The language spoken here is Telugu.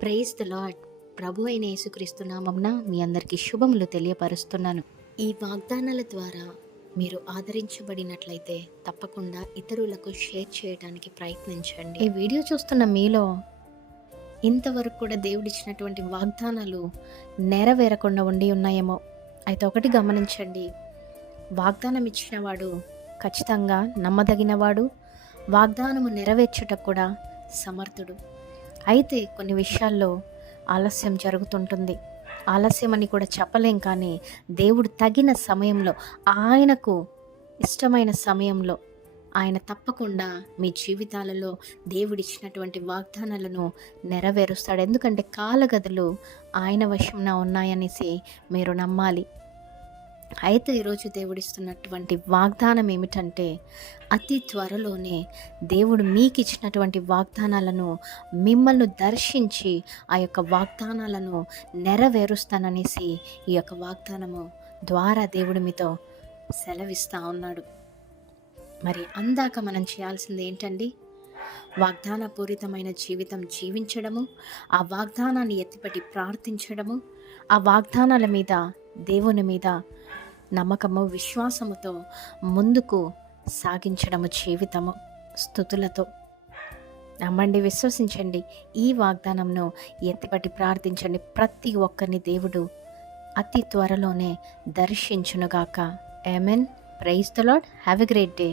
Praise the lord. ప్రభు అయిన యేసుక్రీస్తు నామమున మీ అందరికీ శుభములు తెలియపరుస్తున్నాను. ఈ వాగ్దానాల ద్వారా మీరు ఆదరించబడినట్లయితే తప్పకుండా ఇతరులకు షేర్ చేయడానికి ప్రయత్నించండి. ఈ వీడియో చూస్తున్న మీలో ఇంతవరకు కూడా దేవుడిచ్చినటువంటి వాగ్దానాలు నెరవేరకుండా ఉండి ఉన్నాయేమో. అయితే ఒకటి గమనించండి, వాగ్దానం ఇచ్చినవాడు ఖచ్చితంగా నమ్మదగినవాడు, వాగ్దానము నెరవేర్చుటకు కూడా సమర్థుడు. అయితే కొన్ని విషయాల్లో ఆలస్యం జరుగుతుంటుంది. ఆలస్యం అని కూడా చెప్పలేం, కానీ దేవుడు తగిన సమయంలో, ఆయనకు ఇష్టమైన సమయంలో ఆయన తప్పకుండా మీ జీవితాలలో దేవుడిచ్చినటువంటి వాగ్దానాలను నెరవేరుస్తాడు. ఎందుకంటే కాలగదులు ఆయన వశంన ఉన్నాయనేసి మీరు నమ్మాలి. అయితే ఈరోజు దేవుడిస్తున్నటువంటి వాగ్దానం ఏమిటంటే, అతి త్వరలోనే దేవుడు మీకు ఇచ్చినటువంటి వాగ్దానాలను మిమ్మల్ని దర్శించి ఆ యొక్క వాగ్దానాలను నెరవేరుస్తాననేసి ఈ యొక్క వాగ్దానము ద్వారా దేవుడు మీతో సెలవిస్తూ ఉన్నాడు. మరి అందాక మనం చేయాల్సింది ఏంటండి? వాగ్దానపూరితమైన జీవితం జీవించడము, ఆ వాగ్దానాన్ని ఎత్తిపట్టి ప్రార్థించడము, ఆ వాగ్దానాల మీద, దేవుని మీద నమ్మకము, విశ్వాసముతో ముందుకు సాగించడము జీవితము, స్తుతులతో. నమ్మండి, విశ్వసించండి, ఈ వాగ్దానంను ఎత్తిపట్టి ప్రార్థించండి. ప్రతి ఒక్కరిని దేవుడు అతి త్వరలోనే దర్శించునుగాక. Amen. Praise the lord. Have a great day.